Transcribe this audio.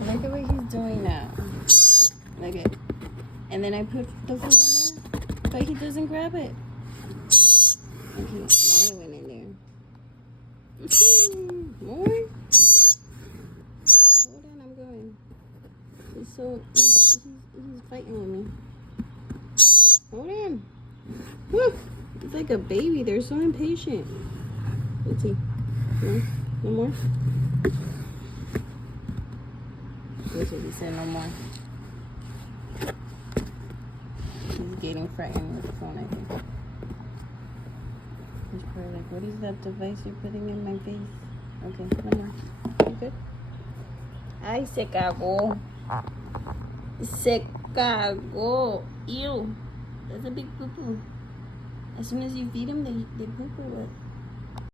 Look at what he's doing now. Look at. And then I put the food in there, but he doesn't grab it. Okay, now it went in there. More? Hold on, I'm going. He's fighting with me. Hold on. Woo! He's like a baby. They're so impatient. Let's see. No more? That's what he said, no more. He's getting frightened with the phone, I think. He's probably like, what is that device you're putting in my face? Okay, no more. You good? Ay, se cagó. Se cagó. Ew. That's a big poo-poo. As soon as you feed them, they poop or what?